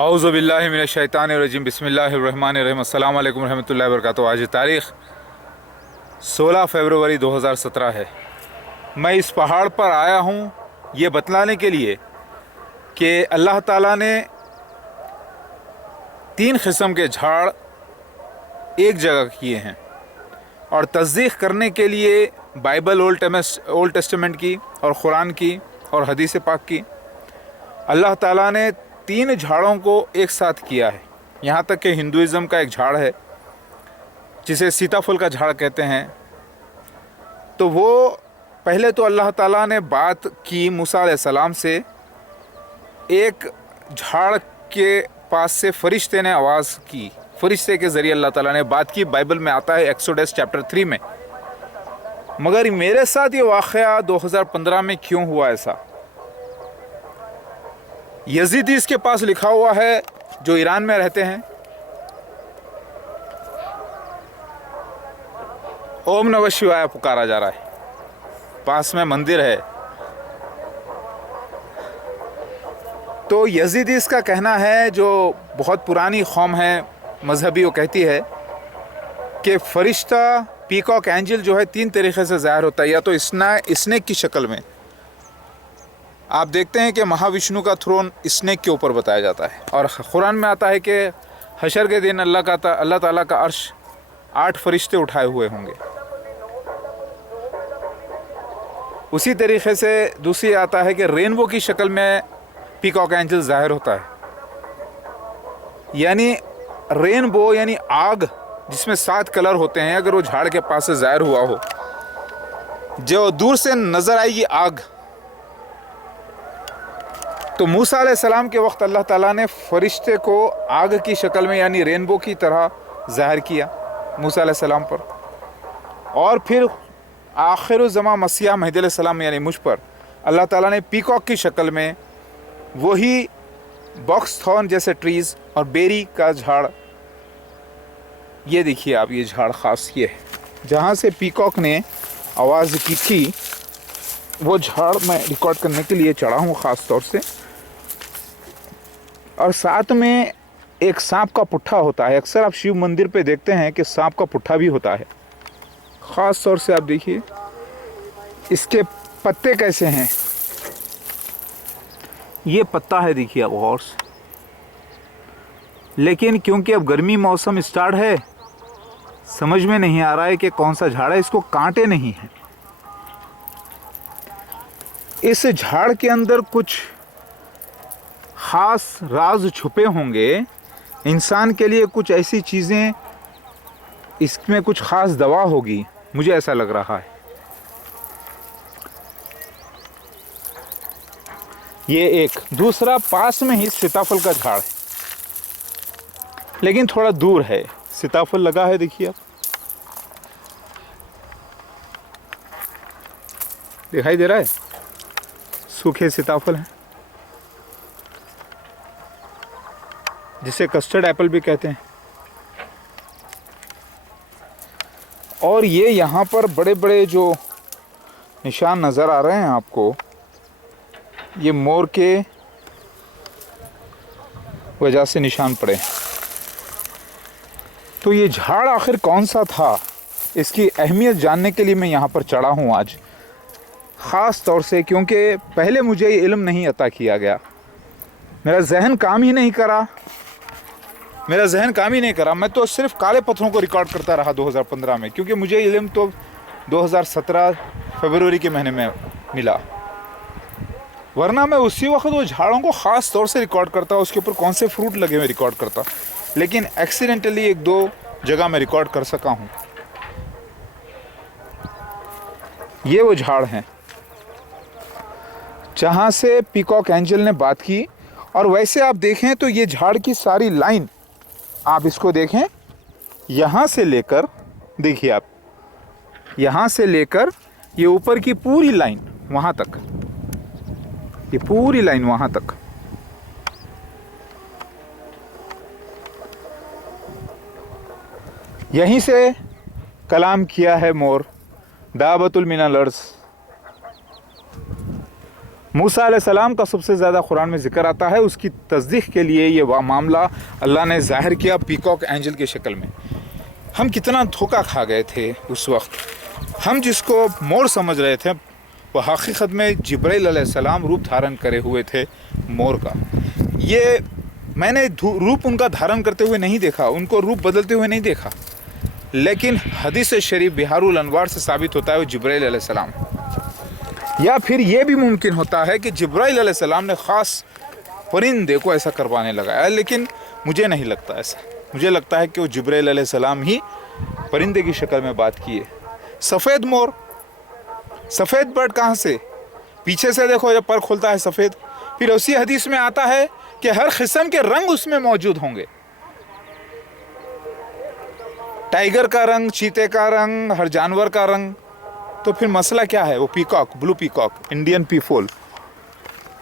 औज़ुबिल्लाहि मिनश्शैतानिर्रजीम बिस्मिल्लाहिर्रहमानिर्रहीम अस्सलामु अलैकुम रहमतुल्लाहि व बरकातुहू। आज तारीख़ 16 फरवरी 2017 है। मैं इस पहाड़ पर आया हूँ ये बतलाने के लिए कि अल्लाह ताला ने 3 किस्म के झाड़ एक जगह किए हैं और तस्दीक़ करने के लिए बाइबल ओल्ड टेस्टामेंट की और कुरान की और हदीस पाक की अल्लाह ताला ने 3 झाड़ों को एक साथ किया है। यहाँ तक कि हिंदुज़म का एक झाड़ है जिसे सीताफल का झाड़ कहते हैं। तो वो पहले तो अल्लाह ताला ने बात की मूसा अलैहिस्सलाम से, एक झाड़ के पास से फरिश्ते ने आवाज़ की, फरिश्ते के ज़रिए अल्लाह ताला ने बात की। बाइबल में आता है एक्सोडस चैप्टर 3 में। मगर मेरे साथ ये वाक़या 2015 में क्यों हुआ ऐसा? यजीदीस के पास लिखा हुआ है जो ईरान में रहते हैं, ओम नमः शिवाय पुकारा जा रहा है, पास में मंदिर है। तो यजीदीस का कहना है, जो बहुत पुरानी कौम है मजहबी, वो कहती है कि फरिश्ता पीकॉक एंजल जो है 3 तरीक़े से ज़ाहिर होता है। या तो स्नेक की शक्ल में, आप देखते हैं कि महाविष्णु का थ्रोन स्नेक के ऊपर बताया जाता है, और कुरान में आता है कि हशर के दिन अल्लाह ताला का अर्श 8 फरिश्ते उठाए हुए होंगे। उसी तरीक़े से दूसरी आता है कि रेनबो की शक्ल में पीकॉक एंजल ज़ाहिर होता है। यानी रेनबो यानी आग जिसमें 7 कलर होते हैं, अगर वो झाड़ के पास से ज़ाहिर हुआ हो, जो दूर से नज़र आएगी आग, तो मूसा अलैहिस्सलाम के वक्त अल्लाह ताला ने फरिश्ते को आग की शक्ल में यानी रेनबो की तरह ज़ाहिर किया मूसा अलैहिस्सलाम पर। और फिर आखिर ज़मा मसीह महदी अलैहिस्सलाम यानी मुझ पर अल्लाह ताला ने पीकॉक की शक्ल में वही बॉक्स थॉर्न जैसे ट्रीज़ और बेरी का झाड़, ये देखिए आप, ये झाड़ ख़ास ये है जहाँ से पीकॉक ने आवाज़ की थी। वो झाड़ मैं रिकॉर्ड करने के लिए चढ़ा हूँ ख़ास तौर से। और साथ में एक सांप का पुट्ठा होता है। अक्सर आप शिव मंदिर पे देखते हैं कि सांप का पुट्ठा भी होता है। ख़ास तौर से आप देखिए इसके पत्ते कैसे हैं। ये पत्ता है, देखिए आप गौर से। लेकिन क्योंकि अब गर्मी मौसम स्टार्ट है, समझ में नहीं आ रहा है कि कौन सा झाड़ है। इसको कांटे नहीं हैं। इस झाड़ के अंदर कुछ ख़ास राज छुपे होंगे। इंसान के लिए कुछ ऐसी चीज़ें, इसमें कुछ ख़ास दवा होगी, मुझे ऐसा लग रहा है। ये एक दूसरा पास में ही सीताफल का झाड़ है, लेकिन थोड़ा दूर है। सीताफल लगा है, देखिए आप, दिखाई दे रहा है, सूखे सीताफल हैं जिसे कस्टर्ड एप्पल भी कहते हैं। और ये यहाँ पर बड़े बड़े जो निशान नज़र आ रहे हैं आपको, ये मोर के वजह से निशान पड़े। तो ये झाड़ आखिर कौन सा था, इसकी अहमियत जानने के लिए मैं यहाँ पर चढ़ा हूँ आज, ख़ास तौर से क्योंकि पहले मुझे ये इल्म नहीं अता किया गया। मेरा जहन काम ही नहीं करा। मैं तो सिर्फ काले पत्थरों को रिकॉर्ड करता रहा 2015 में, क्योंकि मुझे इल्म तो 2017 फरवरी के महीने में मिला। वरना मैं उसी वक्त वो झाड़ों को ख़ास तौर से रिकॉर्ड करता, उसके ऊपर कौन से फ्रूट लगे हुए रिकॉर्ड करता। लेकिन एक्सीडेंटली 1-2 जगह मैं रिकॉर्ड कर सका हूँ। ये वो झाड़ हैं जहाँ से पीकॉक एंजल ने बात की। और वैसे आप देखें तो ये झाड़ की सारी लाइन, आप इसको देखें, यहाँ से लेकर, देखिए आप, यहाँ से लेकर ये ऊपर की पूरी लाइन वहाँ तक, ये पूरी लाइन वहाँ तक, यहीं से कलाम किया है मोर, दावतुल मिनल अर्ज़। मूसा अलैहिस्सलाम का सबसे ज़्यादा कुरान में ज़िक्र आता है। उसकी तस्दीक के लिए ये मामला अल्लाह ने ज़ाहिर किया पीकॉक एंजल की शक्ल में। हम कितना धोखा खा गए थे उस वक्त। हम जिसको मोर समझ रहे थे वो हकीकत में जिब्राइल अलैहिस्सलाम रूप धारण करे हुए थे मोर का। ये मैंने रूप उनका धारण करते हुए नहीं देखा, उनको रूप बदलते हुए नहीं देखा, लेकिन हदीस शरीफ बिहारुल अनवार से साबित होता है वो जिब्राइल अलैहिस्सलाम। या फिर ये भी मुमकिन होता है कि जिब्राइल अलैहिस्सलाम ने ख़ास परिंदे को ऐसा करवाने लगाया, लेकिन मुझे नहीं लगता ऐसा। मुझे लगता है कि वो जिब्राइल अलैहिस्सलाम ही परिंदे की शक्ल में बात की है। सफ़ेद मोर, सफ़ेद बर्ड कहाँ से? पीछे से देखो जब पर खोलता है सफ़ेद। फिर उसी हदीस में आता है कि हर किस्म के रंग उसमें मौजूद होंगे, टाइगर का रंग, चीते का रंग, हर जानवर का रंग। तो फिर मसला क्या है? वो पीकॉक, ब्लू पीकॉक, इंडियन पीफोल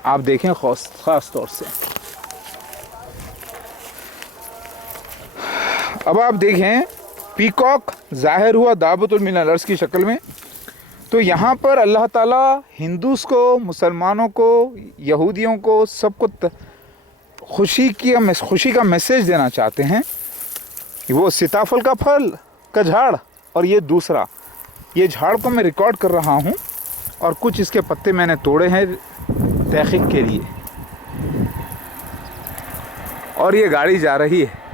आप देखें ख़ास तौर से। अब आप देखें पीकॉक ज़ाहिर हुआ दाबतुल मिनल अर्श की शक्ल में। तो यहाँ पर अल्लाह ताला हिंदूस को, मुसलमानों को, यहूदियों को, सबको खुशी का मैसेज देना चाहते हैं। वो सीताफल का फल का झाड़ और ये दूसरा, ये झाड़ को मैं रिकॉर्ड कर रहा हूँ और कुछ इसके पत्ते मैंने तोड़े हैं तहक़ीक़ के लिए। और ये गाड़ी जा रही है।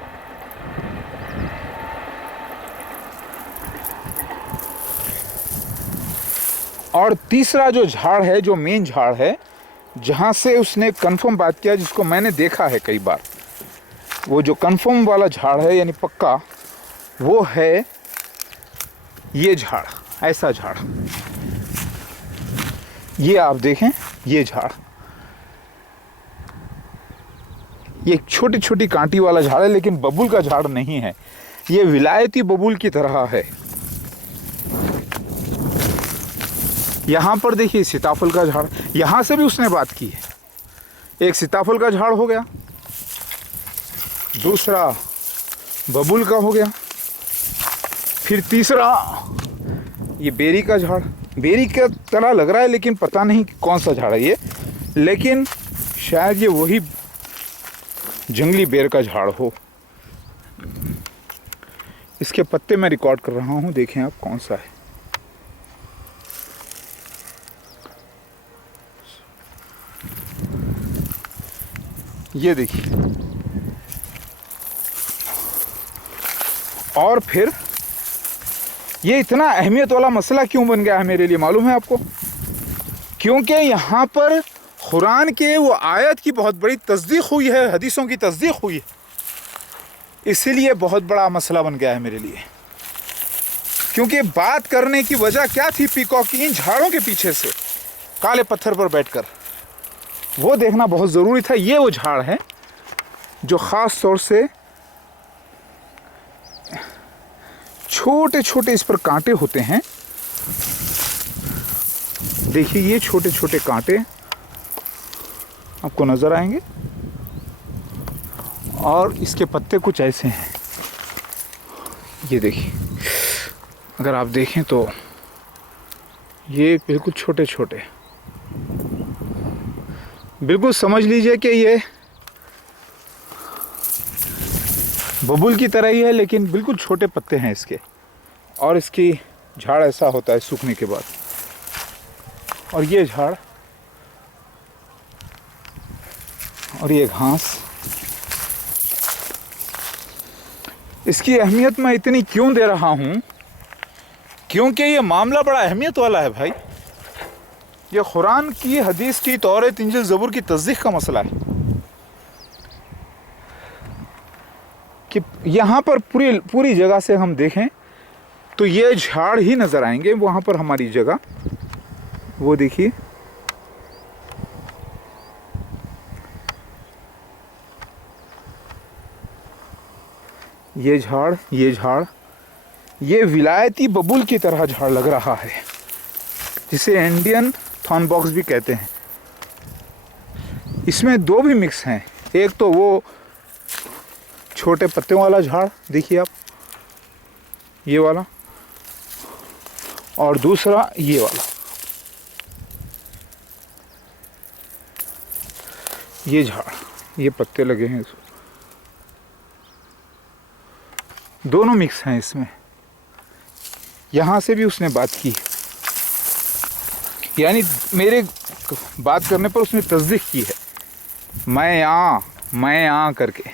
और तीसरा जो झाड़ है, जो मेन झाड़ है, जहाँ से उसने कंफर्म बात किया, जिसको मैंने देखा है कई बार, वो जो कंफर्म वाला झाड़ है यानी पक्का, वो है ये झाड़, ऐसा झाड़। ये आप देखें, ये झाड़, ये छोटी छोटी कांटी वाला झाड़ है, लेकिन बबूल का झाड़ नहीं है। ये विलायती बबूल की तरह है। यहाँ पर देखिए सीताफल का झाड़, यहाँ से भी उसने बात की है। एक सीताफल का झाड़ हो गया, दूसरा बबूल का हो गया, फिर तीसरा ये बेरी का झाड़। बेरी का तरह लग रहा है लेकिन पता नहीं कौन सा झाड़ है ये, लेकिन शायद ये वही जंगली बेर का झाड़ हो। इसके पत्ते मैं रिकॉर्ड कर रहा हूँ, देखें आप कौन सा है। ये देखिए। और फिर ये इतना अहमियत वाला मसला क्यों बन गया है मेरे लिए मालूम है आपको? क्योंकि यहाँ पर कुरान के वो आयत की बहुत बड़ी तस्दीक हुई है, हदीसों की तस्दीक हुई है, इसीलिए बहुत बड़ा मसला बन गया है मेरे लिए। क्योंकि बात करने की वजह क्या थी पीकॉक की? इन झाड़ों के पीछे से काले पत्थर पर बैठकर वो देखना बहुत ज़रूरी था। ये वो झाड़ है जो ख़ास तौर से छोटे छोटे इस पर कांटे होते हैं। देखिए ये छोटे छोटे कांटे आपको नज़र आएंगे और इसके पत्ते कुछ ऐसे हैं। ये देखिए, अगर आप देखें तो ये बिल्कुल छोटे छोटे, बिल्कुल समझ लीजिए कि ये बबूल की तरह ही है, लेकिन बिल्कुल छोटे पत्ते हैं इसके। और इसकी झाड़ ऐसा होता है सूखने के बाद। और ये झाड़ और ये घास, इसकी अहमियत मैं इतनी क्यों दे रहा हूँ? क्योंकि ये मामला बड़ा अहमियत वाला है भाई। ये कुरान की, हदीस की, तौरात, इंजील, ज़बूर की तस्दीक का मसला है कि यहाँ पर पूरी जगह से हम देखें तो ये झाड़ ही नज़र आएंगे। वहाँ पर हमारी जगह, वो देखिए, ये झाड़, ये झाड़, ये विलायती बबूल की तरह झाड़ लग रहा है, जिसे इंडियन थॉर्न बॉक्स भी कहते हैं। इसमें दो भी मिक्स हैं। एक तो वो छोटे पत्तों वाला झाड़ देखिए आप, ये वाला, और दूसरा ये वाला। ये झाड़, ये पत्ते लगे हैं इसमें, दोनों मिक्स हैं इसमें। यहाँ से भी उसने बात की, यानी मेरे बात करने पर उसने तस्दीक की है, मैं यहाँ करके,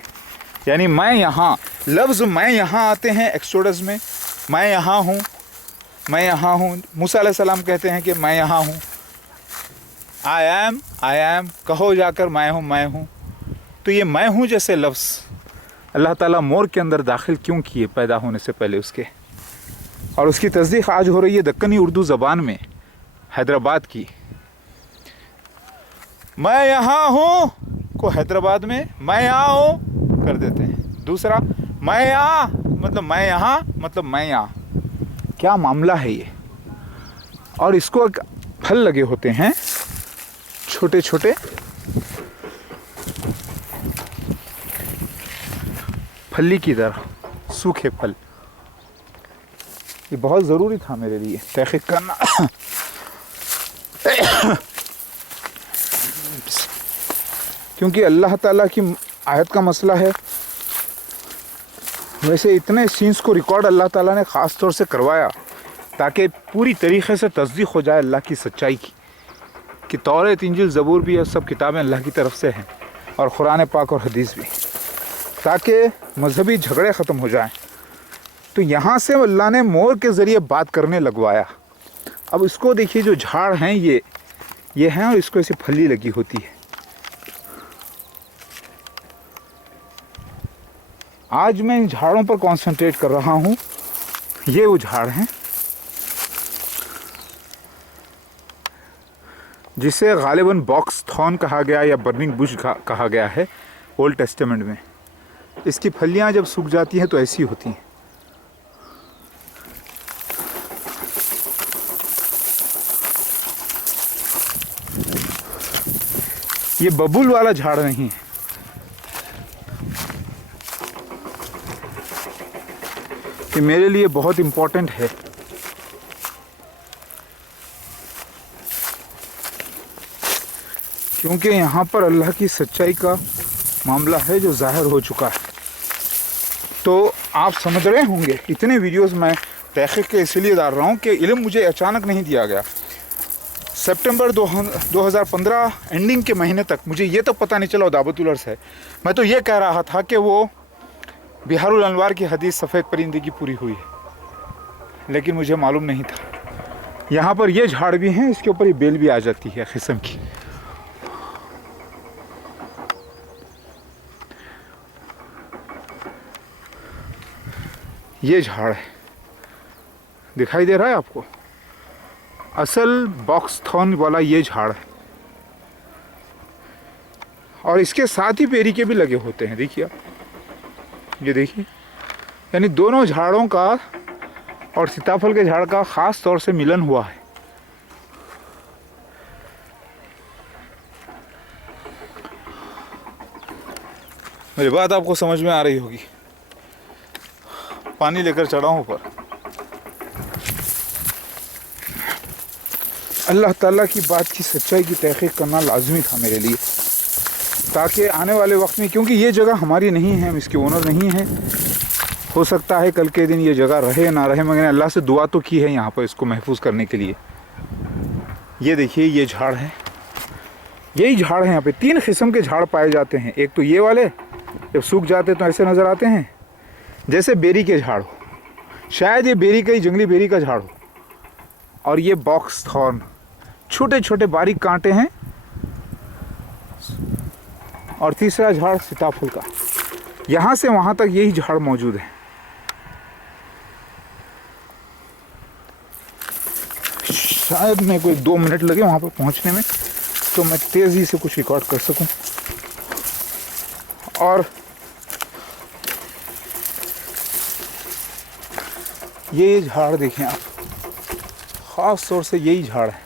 यानी मैं यहाँ, लफ्ज़ मैं यहाँ आते हैं एक्सोडस में, मैं यहाँ हूँ, मैं यहाँ हूँ। मूसा अलैहिस्सलाम कहते हैं कि मैं यहाँ हूँ, आई एम, कहो जाकर मैं हूँ। तो ये मैं हूँ जैसे लफ्ज़ अल्लाह ताला मोर के अंदर दाखिल क्यों किए पैदा होने से पहले उसके, और उसकी तस्दीक आज हो रही है दक्कनी उर्दू ज़बान में, हैदराबाद की। मैं यहाँ हूँ को हैदराबाद में मैं यहाँ हूँ कर देते हैं। दूसरा मैं यहाँ मतलब मैं यहाँ मतलब मैं यहाँ, क्या मामला है ये। और इसको एक फल लगे होते हैं छोटे छोटे, फली की तरह सूखे फल। ये बहुत ज़रूरी था मेरे लिए तहक़ीक़ करना। क्योंकि अल्लाह ताला की आयत का मसला है। वैसे इतने सीन्स को रिकॉर्ड अल्लाह ताला ने ख़ास तौर से करवाया ताकि पूरी तरीक़े से तस्दीक हो जाए अल्लाह की सच्चाई की, कि तौरात, इंजील, ज़बूर भी, ये सब किताबें अल्लाह की तरफ से हैं, और कुरान पाक और हदीस भी, ताकि मजहबी झगड़े ख़त्म हो जाएं। तो यहाँ से अल्लाह ने मोर के ज़रिए बात करने लगवाया। अब इसको देखिए, जो झाड़ हैं ये हैं, और इसको ऐसी फली लगी होती है। आज मैं इन झाड़ों पर कंसंट्रेट कर रहा हूँ। ये वो झाड़ हैं जिसे गालिबन बॉक्स थॉर्न कहा गया या बर्निंग बुश कहा गया है ओल्ड टेस्टामेंट में। इसकी फलियाँ जब सूख जाती हैं तो ऐसी होती हैं। ये बबूल वाला झाड़ नहीं है, ये मेरे लिए बहुत इम्पोर्टेंट है। क्योंकि यहाँ पर अल्लाह की सच्चाई का मामला है जो ज़ाहिर हो चुका है। तो आप समझ रहे होंगे, इतने वीडियोस मैं तहक़ीक़ के इसलिए डाल रहा हूँ कि इल्म मुझे अचानक नहीं दिया गया। सितंबर 2015 एंडिंग के महीने तक मुझे ये तो पता नहीं चला दावतुल अर्स है। मैं तो ये कह रहा था कि वो बिहारुल अनवार की हदीस सफ़ेद परिंदे की पूरी हुई है, लेकिन मुझे मालूम नहीं था। यहाँ पर ये झाड़ भी हैं, इसके ऊपर ये बेल भी आ जाती है किस्म की। ये झाड़ है, दिखाई दे रहा है आपको, असल बॉक्स थॉर्न वाला ये झाड़ है। और इसके साथ ही बेरी के भी लगे होते हैं, देखिए आप, ये देखिए, यानी दोनों झाड़ों का और सीताफल के झाड़ का ख़ास तौर से मिलन हुआ है। मेरी बात आपको समझ में आ रही होगी। पानी लेकर चढ़ा हूँ ऊपर। अल्लाह ताला की बात की सच्चाई की तहक़ीक़ करना लाजमी था मेरे लिए, ताकि आने वाले वक्त में, क्योंकि ये जगह हमारी नहीं है, हम इसके ओनर नहीं हैं। हो सकता है कल के दिन ये जगह रहे ना रहे, मगर अल्लाह से दुआ तो की है यहाँ पर इसको महफूज करने के लिए। ये देखिए, ये झाड़ है, यही झाड़ है। यहाँ पे 3 किस्म के झाड़ पाए जाते हैं। एक तो ये वाले, जब सूख जाते तो ऐसे नज़र आते हैं जैसे बेरी के झाड़ हो, शायद ये बेरी का ही, जंगली बेरी का झाड़ हो। और ये बॉक्स थॉर्न, छोटे छोटे बारीक कांटे हैं। और तीसरा झाड़ सीताफल का। यहाँ से वहाँ तक यही झाड़ मौजूद है। शायद मेरे को 2 मिनट लगे वहाँ पर पहुँचने में, तो मैं तेज़ी से कुछ रिकॉर्ड कर सकूँ। और ये झाड़ देखें आप, ख़ास तौर से यही झाड़ है,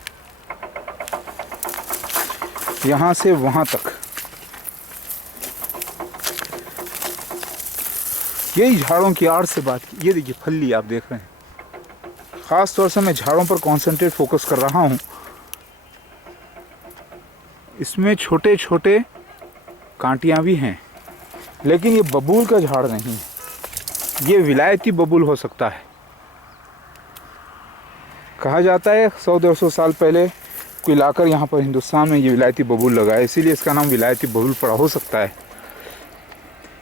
यहाँ से वहाँ तक यही झाड़ों की आड़ से बात की। ये देखिए फली आप देख रहे हैं। ख़ास तौर से मैं झाड़ों पर कंसंट्रेट फोकस कर रहा हूँ। इसमें छोटे छोटे कांटियाँ भी हैं, लेकिन ये बबूल का झाड़ नहीं है, ये विलायती बबूल हो सकता है। कहा जाता है 100-150 साल पहले कोई लाकर यहाँ पर हिंदुस्तान में ये विलायती बबूल लगाया, इसीलिए इसका नाम विलायती बबूल पड़ा हो सकता है।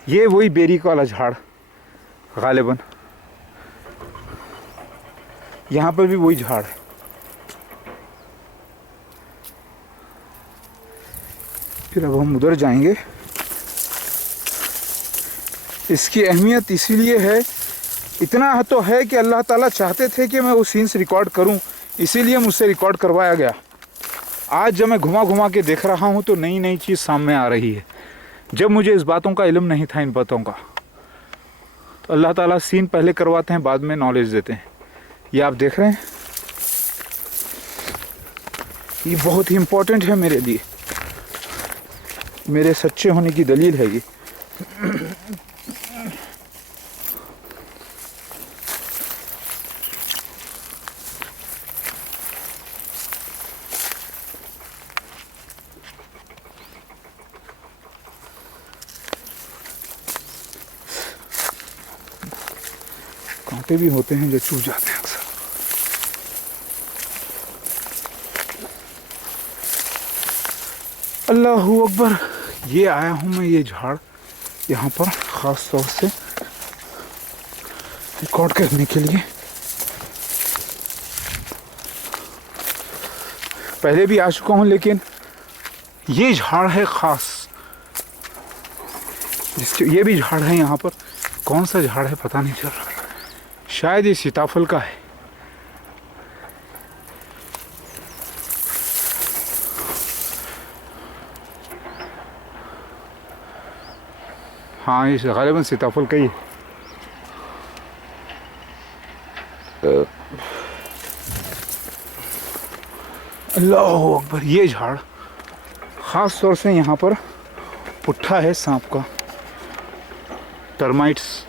ये वही बेरी का वाला झाड़ गालिबन, यहाँ पर भी वही झाड़ है। फिर अब हम उधर जाएंगे। इसकी अहमियत इसीलिए है, इतना तो है कि अल्लाह ताला चाहते थे कि मैं वो सीन्स रिकॉर्ड करूं, इसीलिए मुझसे रिकॉर्ड करवाया गया। आज जब मैं घुमा घुमा के देख रहा हूं तो नई नई चीज़ सामने आ रही है। जब मुझे इस बातों का इल्म नहीं था, इन बातों का, तो अल्लाह ताला सीन पहले करवाते हैं, बाद में नॉलेज देते हैं। ये आप देख रहे हैं, ये बहुत ही इम्पोर्टेंट है मेरे लिए, मेरे सच्चे होने की दलील है ये। कांटे भी होते हैं जो चुभ जाते हैं अक्सर। अल्लाहू अकबर। ये आया हूँ मैं ये झाड़ यहाँ पर ख़ास तौर से रिकॉर्ड करने के लिए। पहले भी आ चुका हूँ, लेकिन ये झाड़ है ख़ास, जिसके ये भी झाड़ है यहाँ पर। कौन सा झाड़ है पता नहीं चल रहा, शायद ये सीताफल का है। हाँ, ये गालिबन सीताफल का ही है। अल्लाहू अकबर। ये झाड़ ख़ास तौर से यहाँ पर पुट्ठा है सांप का, टर्माइट्स।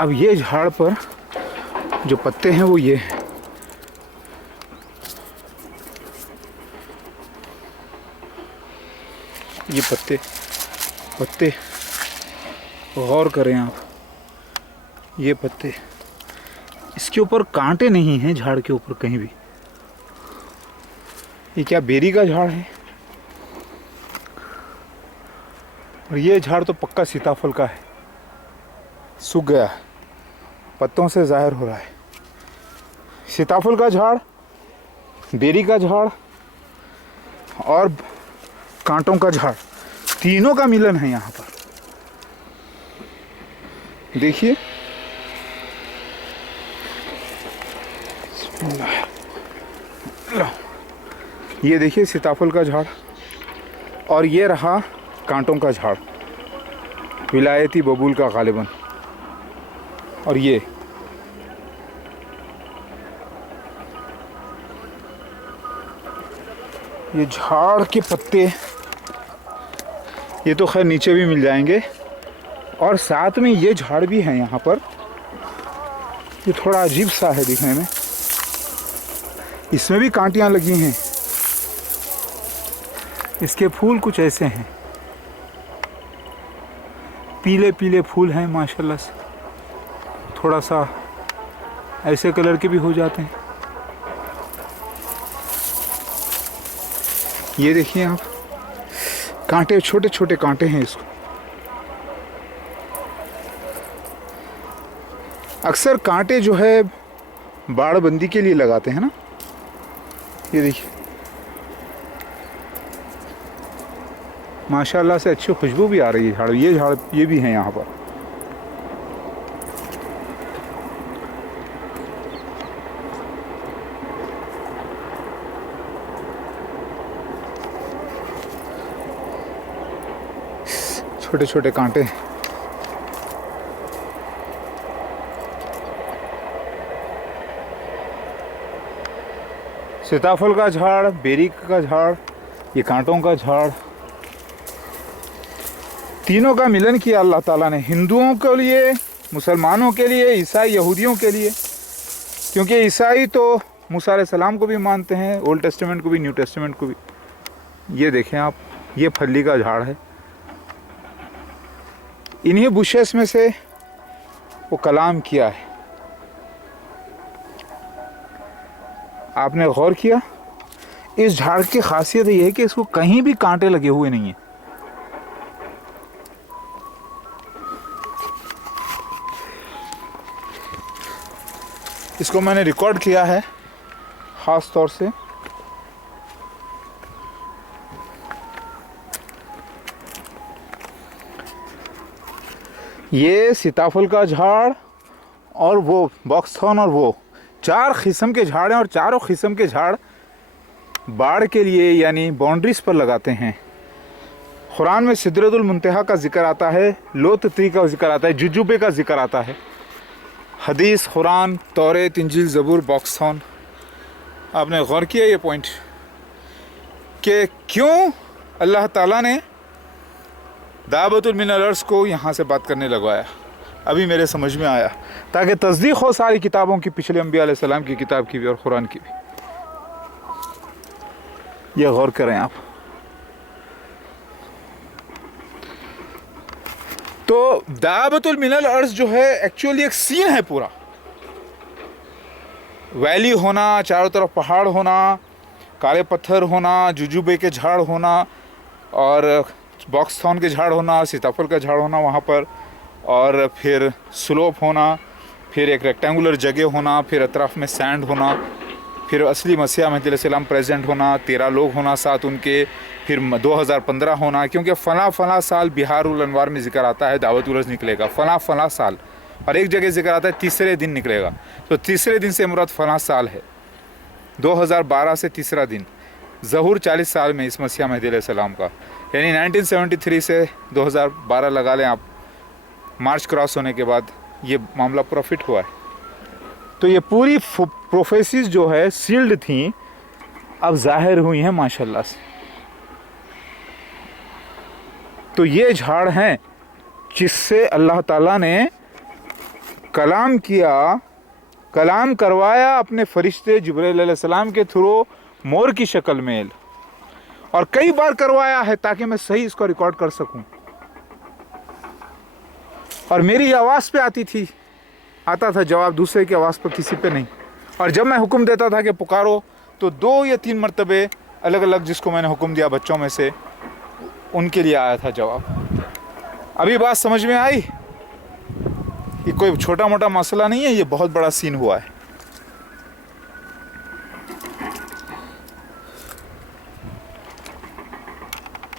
अब ये झाड़ पर जो पत्ते हैं वो ये हैं। ये पत्ते गौर करें आप, ये पत्ते, इसके ऊपर कांटे नहीं हैं झाड़ के ऊपर कहीं भी। ये क्या बेरी का झाड़ है? और ये झाड़ तो पक्का सीताफल का है, सूख गया है, पत्तों से जाहिर हो रहा है। सीताफल का झाड़, बेरी का झाड़ और कांटों का झाड़, तीनों का मिलन है यहाँ पर। देखिए, ये देखिए सीताफल का झाड़, और ये रहा कांटों का झाड़, विलायती बबूल का गालिबन। और ये झाड़ के पत्ते, ये तो खैर नीचे भी मिल जाएंगे। और साथ में ये झाड़ भी है यहाँ पर, ये थोड़ा अजीब सा है दिखने में, इसमें भी कांटियाँ लगी हैं। इसके फूल कुछ ऐसे हैं, पीले पीले फूल हैं माशाल्लाह से, थोड़ा सा ऐसे कलर के भी हो जाते हैं। ये देखिए आप, कांटे, छोटे छोटे कांटे हैं इसको। अक्सर कांटे जो है बाड़बंदी के लिए लगाते हैं ना। ये देखिए माशाल्लाह से अच्छी खुशबू भी आ रही है झाड़। ये झाड़ ये भी है यहाँ पर। छोटे छोटे कांटे। सीताफल का झाड़, बेरी का झाड़, ये कांटों का झाड़, तीनों का मिलन किया अल्लाह ताला ने, हिंदुओं के लिए, मुसलमानों के लिए, ईसाई यहूदियों के लिए। क्योंकि ईसाई तो मूसा अलैहिस्सलाम को भी मानते हैं, ओल्ड टेस्टामेंट को भी, न्यू टेस्टामेंट को भी। ये देखें आप, ये फली का झाड़ है। इन्हीं बुशेस में से वो कलाम किया है। आपने गौर किया? इस झाड़ की खासियत ये है कि इसको कहीं भी कांटे लगे हुए नहीं हैं। इसको मैंने रिकॉर्ड किया है ख़ास तौर से। ये सीताफल का झाड़ और वो बॉक्सथॉर्न और वो 4 किस्म के झाड़ हैं, और चारों किस्म के झाड़ बाड़ के लिए यानी बाउंड्रीज पर लगाते हैं। कुरान में सिदरतुल मुंतहा का जिक्र आता है, लोत ट्री का जिक्र आता है, जुजुबे का जिक्र आता है। हदीस, कुरान, तौरेत, इंजील, ज़बूर, बॉक्सथॉर्न। आपने गौर किया ये पॉइंट कि क्यों अल्लाह ताला ने दावतुल मिनल अर्ज़ को यहाँ से बात करने लगवाया? अभी मेरे समझ में आया, ताकि तस्दीक हो सारी किताबों की, पिछले अंबिया अलैहिस्सलाम की किताब की भी और कुरान की भी। ये गौर करें आप। तो दावतुल मिनल अर्ज़ जो है एक्चुअली एक सीन है पूरा। वैली होना, चारों तरफ पहाड़ होना, काले पत्थर होना, जुजुबे के झाड़ होना, और बॉक्सथॉर्न के झाड़ होना, सीताफल का झाड़ होना वहाँ पर, और फिर स्लोप होना, फिर एक रेक्टेंगुलर जगह होना, फिर अतराफ़ में सैंड होना, फिर असली मसीह महदी अलैहिस्सलाम प्रेजेंट होना, 13 लोग होना साथ उनके, फिर 2015 होना। क्योंकि फ़ला साल बिहारुल अनवार में ज़िक्र आता है दावतुल अर्ज़ निकलेगा, फ़ला साल, और एक जगह ज़िक्र आता है तीसरे दिन निकलेगा। तो तीसरे दिन से मुराद फ़ला साल है, 2012 से तीसरा दिन। ज़हूर 40 साल में इस मसीह महदी अलैहिस्सलाम का, यानी 1973 से 2012 लगा लें आप, मार्च क्रॉस होने के बाद ये मामला पूरा फिट हुआ है। तो ये पूरी प्रोफेसीज जो है सील्ड थी, अब जाहिर हुई हैं माशाल्लाह से। तो ये झाड़ हैं जिससे अल्लाह ताला ने कलाम किया, कलाम करवाया अपने फरिश्ते जिब्राइल अलैहिस्सलाम के थ्रू मोर की शक्ल में, और कई बार करवाया है ताकि मैं सही इसको रिकॉर्ड कर सकूं। और मेरी आवाज़ पे आता था जवाब, दूसरे की आवाज़ पर किसी पे नहीं। और जब मैं हुक्म देता था कि पुकारो, तो 2 या 3 मरतबे अलग अलग जिसको मैंने हुक्म दिया बच्चों में से, उनके लिए आया था जवाब। अभी बात समझ में आई? ये कोई छोटा मोटा मसला नहीं है, ये बहुत बड़ा सीन हुआ है।